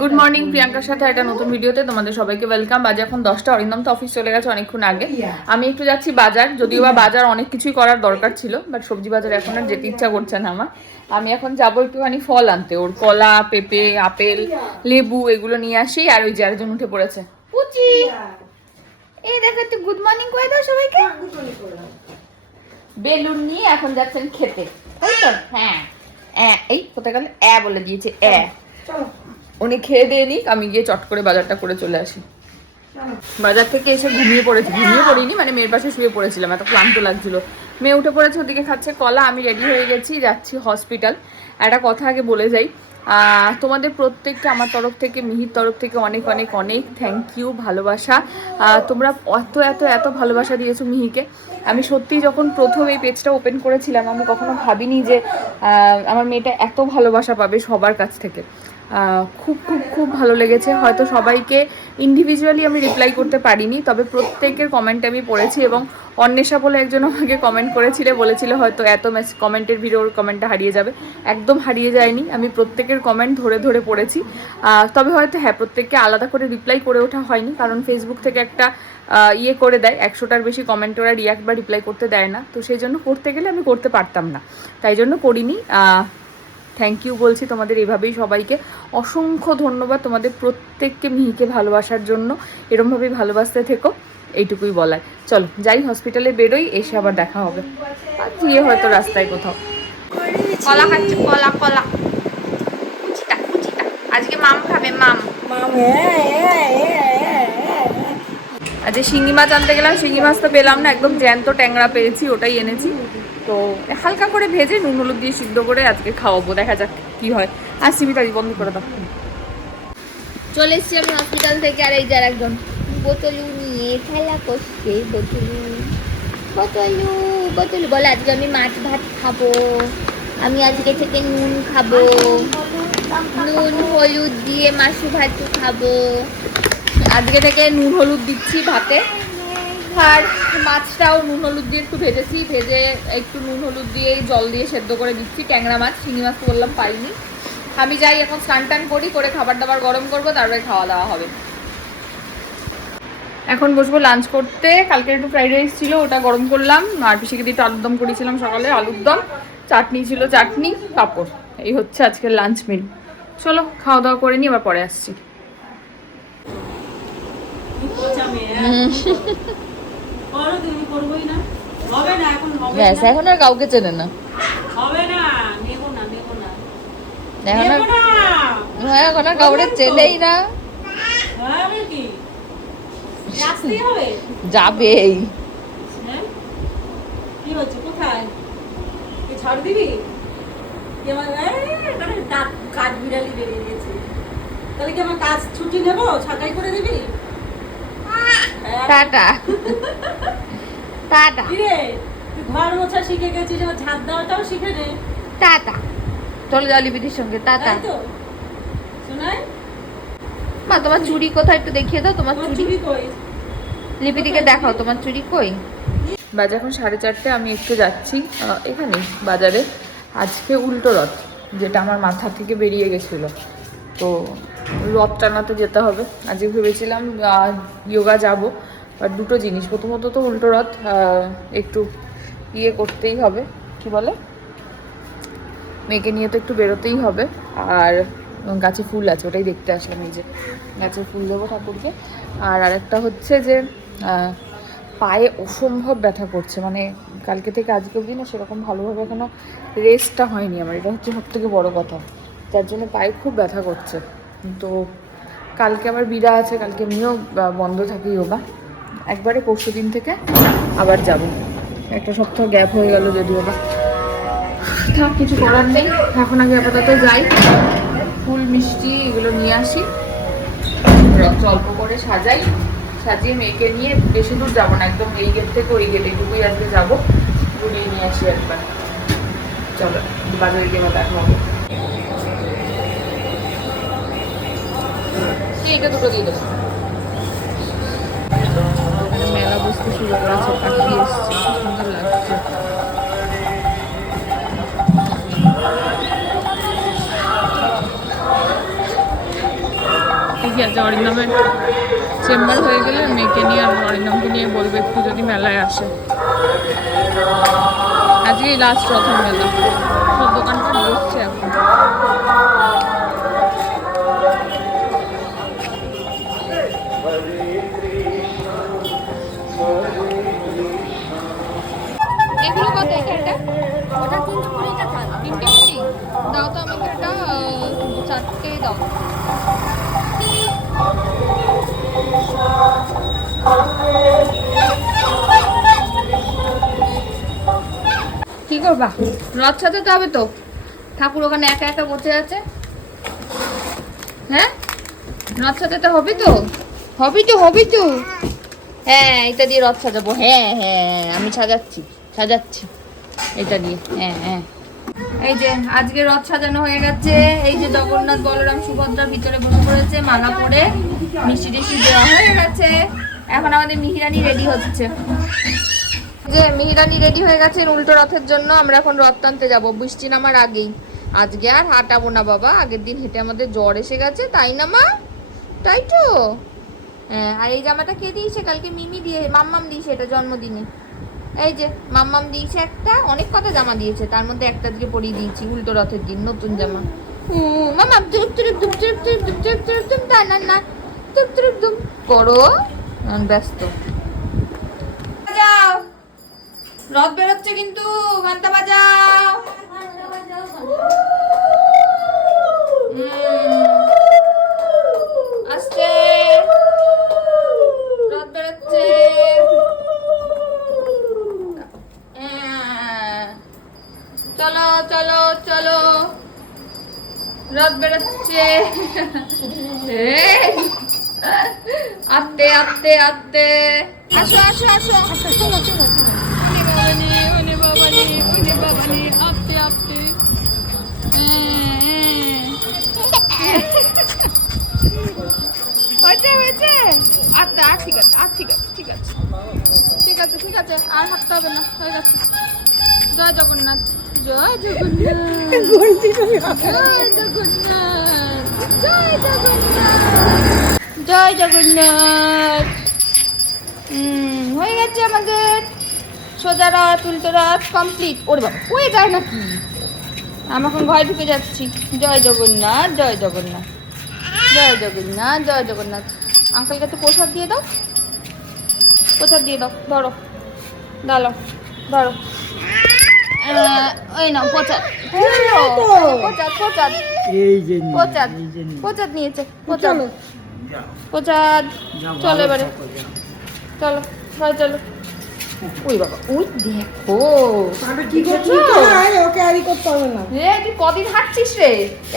Good morning, প্রিয়াঙ্কার সাথে একটা নতুন ভিডিওতে তোমাদের সবাইকে ওয়েলকাম। বাজে এখন 10টা। অরিন্দম তো অফিস চলে গেছে অনেকক্ষণ আগে। আমি একটু যাচ্ছি বাজার, যদিও বা বাজার অনেক কিছুই করার দরকার ছিল, বাট সবজি বাজার এখন আর যেতে ইচ্ছা করছে না আমার। আমি এখন যাবো একটুখানি ফল আনতে, ওর কলা, পেঁপে, আপেল, লেবু এগুলো নিয়ে আসি। আর ওই যে আরেকজন উঠে পড়েছে, পুচি। এই দেখো, একটু গুড মর্নিং করে দাও সবাইকে। বেলুন নিয়ে এখন যাচ্ছেন খেতে, তাই তো? হ্যাঁ, এই কোথায় গেল? বলে দিয়েছে। উনি খেয়ে দিয়ে নিক, আমি গিয়ে চট করে বাজারটা করে চলে আসি। বাজার থেকে এসে ঘুমিয়ে পড়িনি, মানে মেয়ের পাশে শুয়ে পড়েছিলাম, এত ক্লান্ত লাগছিল। মেয়ে উঠে পড়েছে, ওদিকে খাচ্ছে কলা, আমি রেডি হয়ে গেছি, যাচ্ছি হসপিটাল। একটা কথা আগে বলে যাই, তোমাদের প্রত্যেককে আমার তরফ থেকে, মিহির তরফ থেকে অনেক অনেক অনেক থ্যাংক ইউ, ভালোবাসা। তোমরা এত এত এত ভালোবাসা দিয়েছো মিহিকে। আমি সত্যি যখন প্রথম এই পেজটা ওপেন করেছিলাম, আমি কখনো ভাবিনি যে আমার মেয়েটা এত ভালোবাসা পাবে সবার কাছ থেকে। খুব খুব খুব ভালো লেগেছে। হয়তো সবাইকে ইন্ডিভিজুয়ালি আমি রিপ্লাই করতে পারিনি, তবে প্রত্যেকের কমেন্ট আমি পড়েছি। এবং অন্বেষা বলে একজন আমাকে কমেন্ট করেছিল, বলেছিল হয়তো এত কমেন্টের ভিডিওর কমেন্টটা হারিয়ে যাবে। একদম হারিয়ে যায়নি, আমি প্রত্যেকের কমেন্ট ধরে ধরে পড়েছি। তবে হয়তো হ্যাঁ, প্রত্যেককে আলাদা করে রিপ্লাই করে ওঠা হয়নি, কারণ ফেসবুক থেকে একটা ইয়ে করে দেয়, 100টার বেশি কমেন্ট ওরা রিয়াক্ট বা রিপ্লাই করতে দেয় না। তো সেই জন্য করতে গেলে আমি করতে পারতাম না, তাই জন্য করিনি। থ্যাংক ইউ বলছি তোমাদের এভাবেই সবাইকে। অসংখ্য ধন্যবাদ তোমাদের প্রত্যেককে মিহিকে ভালোবাসার জন্য। এরমভাবেই ভালোবাসতে থেকো, এইটুকুই বলার। চলো যাই, হসপিটালে বেরোই, এসে আবার দেখা হবে। আর গিয়ে হয়তো রাস্তায় কোথাও। কলা খাচ্ছে, কলা কলা। কুচিটা কুচিটা আজকে মাম খাবে, মাম। আজকে শিঙি মাছ আনতে গেলাম, শিঙি মাছ তো পেলাম না, একদম জ্যান্ত ট্যাংরা পেয়েছি, ওটাই এনেছি। তো হালকা করে ভেজে নুন হলুদ দিয়ে সিদ্ধ করে আজকে খাওয়াবো, দেখা যাক কি হয়। আর সিমিটারি বন্ধ করে দাও। চলে এসছি আমি হসপিটাল থেকে, আর এই যে একজন বোতলু নিয়ে খেলা করছে। বোতলু বোতলু বোতলু বলে আজকে আমি মাছ ভাত খাবো, আমি আজকে থেকে নুন খাবো, নুন হলুদ দিয়ে মাসু ভাত খাবো। আজকে থেকে নুন হলুদ দিচ্ছি ভাতে। আর মাছটাও নুন হলুদ দিয়ে একটু ভেজেছি, ভেজে একটু নুন হলুদ দিয়ে জল দিয়ে সেদ্ধ করে দিচ্ছি। ট্যাংরা মাছ, শিঙি মাছ তো বললাম পাইনি। আমি যাই এখন, স্নান টান করি, করে খাবার দাবার গরম করবো, তারপরে খাওয়া দাওয়া হবে। এখন বসবো লাঞ্চ করতে। কালকে একটু ফ্রাইড রাইস ছিল, ওটা গরম করলাম। আর পিসিকে দিয়ে একটু আলুর দম করেছিলাম সকালে, আলুর দম, চাটনি ছিল, চাটনি, পাঁপড়। এই হচ্ছে আজকের লাঞ্চ মিল। চলো খাওয়া দাওয়া করে নিই, আবার পরে আসছি। ব্যাস, এখন আর কাউকে চেনে না। এখন আর কাউকে চেনেই না, যাবেই। কি হচ্ছে, কোথায় ছাড় দিবি? কাজ বিড়ালি বেরিয়ে গেছে, তাহলে কি আমার কাজ ছুটি নেবো? ছাঁটাই করে দিবি? Tata tata. কিরে, তুই ঘর মোছা শিখে গেছিস, এবার ঝাঁট দেওয়াটাও শিখে নে। টাটা। চলে যাও লিপিদির সঙ্গে, টাটা। শোনাই মা, তোমার চুড়ি কোথায় একটু দেখিয়ে দাও। তোমার চুড়ি কই? লিপিদিকে দেখাও, তোমার চুড়ি কই। বাজে এখন 4:30। আমি একটু যাচ্ছি এখানে বাজারে। আজকে উল্টো রথ, যেটা আমার মাথা থেকে বেরিয়ে গেছিল, তো রথ টানাতে যেতে হবে। আজকে ভেবেছিলাম যোগা যাব, বাট দুটো জিনিস। প্রথমত তো উল্টো রথ একটু ইয়ে করতেই হবে, কি বলে, মেয়েকে নিয়ে তো একটু বেরোতেই হবে। আর গাছে ফুল আছে, ওটাই দেখতে আসলাম, এই যে গাছে ফুল দেবো ঠাকুরকে। আর আরেকটা হচ্ছে যে পায়ে অসম্ভব ব্যথা করছে, মানে কালকে থেকে আজকে অবধি না সেরকম ভালোভাবে এখনো রেস্টটা হয়নি আমার, এটা হচ্ছে সব থেকে বড়ো কথা, যার জন্য পায়ে খুব ব্যথা করছে। তো কালকে আবার বিড়া আছে, কালকে এমনিও বন্ধ থাকে যোগা। একবারে পরশু দিন থেকে আবার যাব, একটা সপ্তাহ গ্যাপ হয়ে গেল যদিও বা। থাক, কিছু করার নেই, এখন আগে আপাতত যাই, ফুল মিষ্টি এগুলো নিয়ে আসি, অল্প করে সাজাই, সাজিয়ে মেয়েকে নিয়ে বেশি দূর যাবো না, একদম এই গেট থেকে ওই গেট এইটুকুই আজকে যাবো, ঘুরিয়ে নিয়ে আসি একবার। চলো বাজারে গিয়ে দেখা হবে। এইটা দুটো দিয়ে দেবো। মেলা বসতে শুরু করেছে, পাখি এসছে, সুন্দর লাগছে। ঠিকই আছে, অরিন্দমের চেম্বার হয়ে গেলে মেয়েকে নিয়ে আর অরিন্দমকে নিয়ে বলবে একটু যদি মেলায় আসে। আজকেই লাস্ট রথের মেলা, সব দোকানপাট বসছে এখন। এগুলো কত এটা? ওটা 320 টাকা। 320 দাও তো আমাকে এটা, 4টে দাও। কি করবা? রথ সাজাতে হবে তো, ঠাকুর ওখানে একা একা বসে আছে। হ্যাঁ, রথ সাজাতে হবে তো, হবি তো হবি তো। হ্যাঁ, এটা দিয়ে রথ সাজাবো। হ্যাঁ হ্যাঁ, আমি সাজাচ্ছি এটা দিয়ে। হ্যাঁ হ্যাঁ, এই যে আজকে রথ সাজানো হয়ে গেছে। এই যে জগন্নাথ বলরাম সুভদ্রার ভিতরে বসে পড়েছে, মালা পরে মিষ্টি টিষ্টি দেওয়া হয়ে গেছে। এখন আমাদের মিহিরানি রেডি হচ্ছে। যে মিহিরানি রেডি হয়ে গেছে উল্টো রথের জন্য। আমরা এখন রথ টানতে যাবো বৃষ্টি নামার আগেই। আজকে আর হাঁটাবো না বাবা, আগের দিন হেঁটে আমাদের জ্বর এসে গেছে, তাই না মা? তাই তো। হ্যাঁ, আর এই জামাটা কে দিয়েছে? কালকে মিমি দিয়ে, মাম্মাম দিয়েছে এটা জন্মদিনে। এই যে মাম্মাম দিয়েছে একটা, অনেক কটা জামা দিয়েছে, তার মধ্যে একটা দিকে পরিয়ে দিয়েছি উল্টো রথের দিন, নতুন জামা। মামা করো, ব্যস্ত। বাজাও, রথ বেরোচ্ছে কিন্তু, ঘন্টা বাজাও। আসছে, রথ বেরোচ্ছে। চলো চলো চলো, রথ বেরোচ্ছে। আস্তে আস্তে আস্তে, আসো আসো আসো, চলো চলো। ওনে বাবানি, আস্তে আস্তে। হয়েছে। আচ্ছা, আর ঠিক আছে, ঠিক আছে, আর হাঁটতে হবে না, হয়ে গেছে। জয় জগন্নাথ, জয় জগন্নাথ, জয় জগন্নাথ। হয়ে গেছে আমাদের সোজা রথ উল্টো রথ কমপ্লিট। ওরে বাবা, হয়ে যায় নাকি? আমি এখন ঘরে ঢুকে যাচ্ছি। জয় জগন্নাথ, জয় জগন্নাথ, জয় জগন্নাথ, জয় জগন্নাথ। আঙ্কেলকে তো প্রসাদ দিয়ে দাও, ধরো, ওই নাও প্রসাদ। প্রসাদ নিয়েছে, প্রসাদ। চলো এবারে, চলো ঘরে চলো। ওই বাবা, ওই দেখো রে, তুই কদিন হাঁটছিস রে?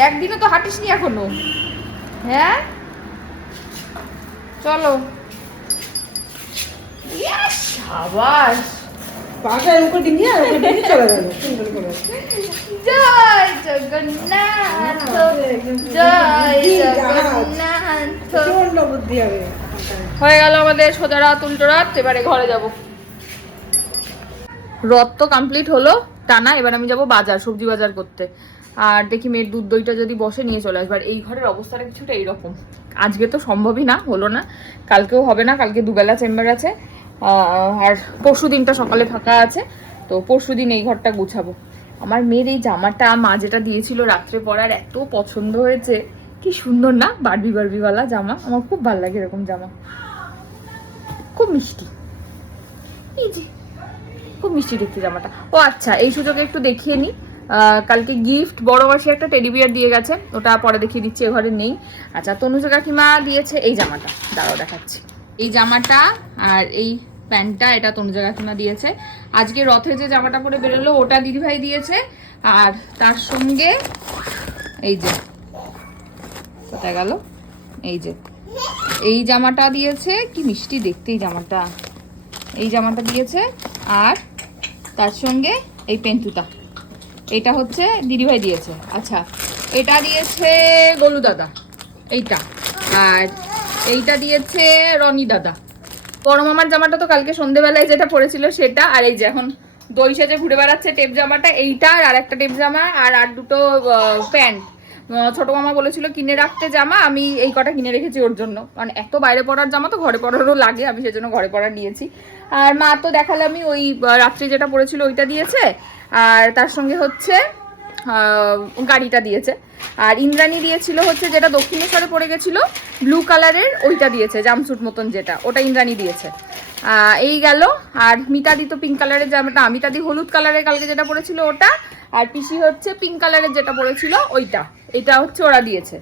একদিনও তো হাঁটিসনি এখনো। হ্যাঁ, চলো। সাবাস, পাখার উপর ডিঙিয়ে চলে গেল। জয় জগন্নাথ, জয় জগন্নাথ। বুদ্ধি হবে। হয়ে গেল আমাদের সোজা রাত উল্টো রাত। এবারে ঘরে যাব। রথ তো কমপ্লিট হলো টানা। এবার আমি যাব বাজার, সবজি বাজার করতে। আর দেখি মেয়ের দুধ দইটা যদি বসে নিয়ে চলে আসবে। আর এই ঘরের অবস্থাটা কিছুটা এইরকম। আজকে তো সম্ভবই না, হলো না, কালকেও হবে না, কালকে দুবেলা চেম্বার আছে। আর পরশু দিনটা সকালে ফাঁকা আছে, তো পরশু দিন এই ঘরটা গুছাবো। আমার মেয়ের এই জামাটা মা যেটা দিয়েছিল রাত্রে পরার, এত পছন্দ হয়েছে। কি সুন্দর না, বারবিওয়ালা জামা। আমার খুব ভালো লাগে এরকম জামা, খুব মিষ্টি। এই যে খুব মিষ্টি দেখতে জামাটা। ও আচ্ছা, এই সুযোগে একটু দেখিয়ে নি, কালকে গিফট বড় মাসি একটা টেডি বিয়ার দিয়ে গেছে, ওটা পরে দেখিয়ে দিচ্ছি, এ ঘরে নেই। আচ্ছা, তনুজা কাকিমা দিয়েছে এই জামাটা, দাঁড়াও দেখাচ্ছি। এই জামাটা আর এই প্যান্টটা, এটা তনুজা কাকিমা দিয়েছে। আজকে রথে যে জামাটা পরে বেরোলো ওটা দিদিভাই দিয়েছে। আর তার সঙ্গে এই যে, কোথায় গেল, এই যে এই জামাটা দিয়েছে। কি মিষ্টি দেখতে এই জামাটা, এই জামাটা দিয়েছে। আর তার সঙ্গে এই পেন্টুটা, এটা হচ্ছে দিদিভাই দিয়েছে। আচ্ছা, এটা দিয়েছে গোলু দাদা, এইটা। আর এইটা দিয়েছে রনি দাদা। বড় মামার জামাটা তো কালকে সন্ধ্যেবেলায় যেটা পরেছিল সেটা। আর এই যে এখন দই সেজে ঘুরে বেড়াচ্ছে টেপ জামাটা, এইটা আর একটা টেপ জামা আর দুটো প্যান্ট। ছোট মামা বলেছিল কিনে রাখতে জামা, আমি এই কটা কিনে রেখেছি ওর জন্য, মানে এত বাইরে পরার জামা তো ঘরে পরারও লাগে, আমি সেজন্য ঘরে পরার নিয়েছি। আর মা তো দেখালামই ওই রাত্রে যেটা পরেছিল ওইটা দিয়েছে, আর তার সঙ্গে হচ্ছে গাড়িটা দিয়েছে। আর ইন্দ্রাণী দিয়েছিল হচ্ছে যেটা দক্ষিণেশ্বরে পড়ে গেছিল ব্লু কালারের, ওইটা দিয়েছে জামসুট মতন যেটা, ওটা ইন্দ্রাণী দিয়েছে। এই গেল। আর মিতাদি তো পিঙ্ক কালারের জামাটা, মিতাদি হলুদ কালারের কালকে যেটা পরেছিল ওটা, আর পিসি হচ্ছে পিঙ্ক কালারের যেটা পরেছিল ওইটা, এটা হচ্ছে ওরা দিয়েছে।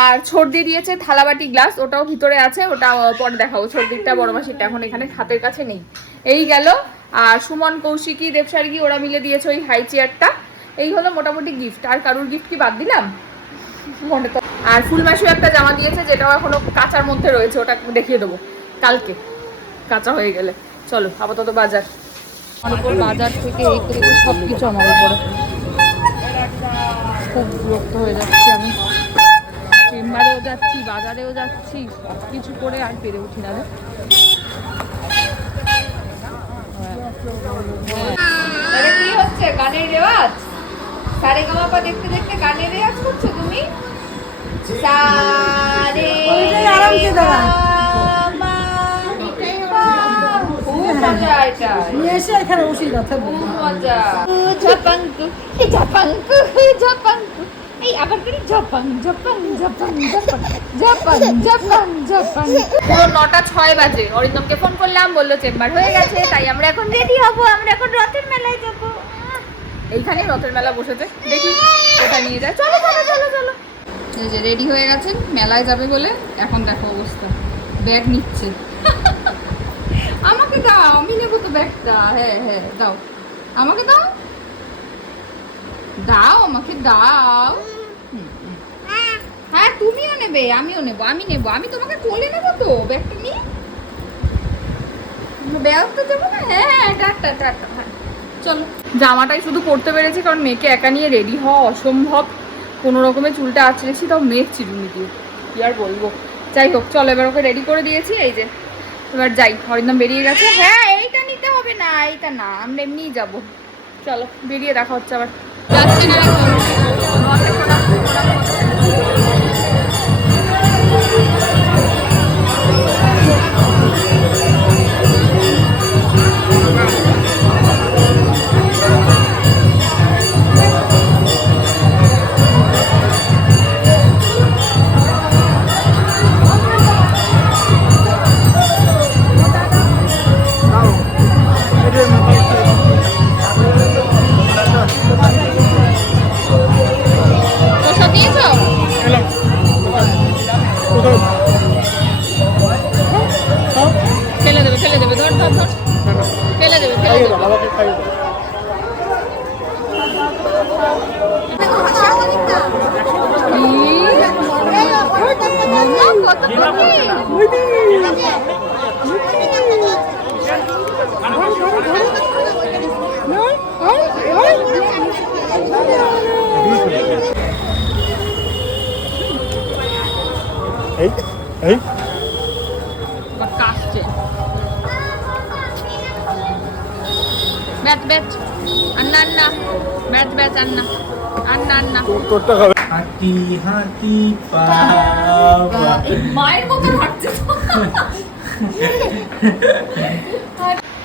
আর ছর্দি দিয়েছে থালাবাটি গ্লাস, ওটাও ভিতরে আছে, ওটা পরে দেখাবো। ছর্দিরটা বড় মাসিরটা এখন এখানে হাতের কাছে নেই। এই গেল। আর সুমন, কৌশিকী, দেবসার্গী ওরা মিলে দিয়েছে ওই হাই চেয়ারটা। এই হলো মোটামুটি গিফট। আর কারুর গিফট কি বাদ দিলাম মনে তো। আর ফুলমাসিও একটা জামা দিয়েছে, যেটাও এখনো কাঁচার মধ্যে রয়েছে, ওটা দেখিয়ে দেবো কালকে কাঁচা হয়ে গেলে। চলো আপাতত বাজার, বাজার থেকে এই করে সব কিছু আমার উপরে। খুব বিরক্ত হয়ে যাচ্ছি আমি, চেম্বারেও যাচ্ছি, বাজারেও যাচ্ছি, সব কিছু করে আর পেরে উঠি না রে। কি হচ্ছে গানের রেওয়াজ? সারেগামাপা দেখতে দেখতে গানের রেওয়াজ করছো তুমি? সারে খুব মজা এটা, নিয়ে এসে এখানে বসে কথা খুব মজা। ঝপাঙ্কু ঝপাঙ্কু ঝপাঙ্কু, এই আবার করে ঝপাং ঝপাং ঝপাং ঝপাং ঝপাং ঝপাং ঝপাং। পুরো 9:06 বাজে। অরিন্দমকে ফোন করলাম, বললো চেম্বার হয়ে গেছে, তাই আমরা এখন রেডি হবো, আমরা এখন রথের মেলায় যাবো। এইখানে রথের মেলা বসেছে, দেখি ওটা নিয়ে যায়। চলো চলো চলো চলো। এই যে রেডি হয়ে গেছেন মেলায় যাবে বলে, এখন দেখো অবস্থা, ব্যাগ নিচ্ছে। আমাকে দাও, আমি নেবো তো ব্যাগটা। হ্যাঁ হ্যাঁ দাও, আমাকে দাও দাও, আমাকে দাও। হ্যাঁ তুমিও নেবে, আমিও নেবো, আমি নেবো, আমি তোমাকে কোলে নেবো তো ব্যাগটা নিয়ে। ব্যাগ তো দেবো না। হ্যাঁ টাটা টাটা। হ্যাঁ চলো। জামাটাই শুধু পরতে পেরেছি, কারণ মেয়েকে একা নিয়ে রেডি হওয়া অসম্ভব। কোনো রকমের চুলটা আঁচড়েছি, তাও মেঘ চিরুনি দিয়ে, কি আর বলবো। যাই হোক চলো, এবার ওকে রেডি করে দিয়েছি। এই যে এবার যাই, হরিনাম বেরিয়ে গেছে। হ্যাঁ এইটা নিতে হবে না, এইটা না, আমরা এমনিই যাবো। চলো বেরিয়ে দেখা হচ্ছে আবার। যাচ্ছে না কাশছে। ব্যাট ব্যাট আন্না আন্না, ব্যাট ব্যাট আন্না আন্না আন্না। হাতি হাতি পাবা, মায়ের মতো হাঁটছে।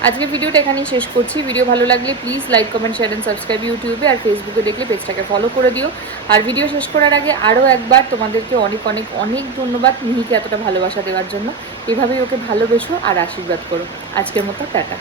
আজকে ভিডিওটা এখানেই শেষ করছি। ভিডিও ভালো লাগলে please like comment share and subscribe ইউটিউবে, আর ফেসবুকে দেখলে পেজটাকে ফলো করে দিও। আর ভিডিও শেষ করার আগে আরও একবার তোমাদেরকে অনেক অনেক অনেক ধন্যবাদ মিহিকে এতটা ভালোবাসা দেওয়ার জন্য। এভাবেই ওকে ভালোবেসো আর আশীর্বাদ করো। আজকের মতো টাটা।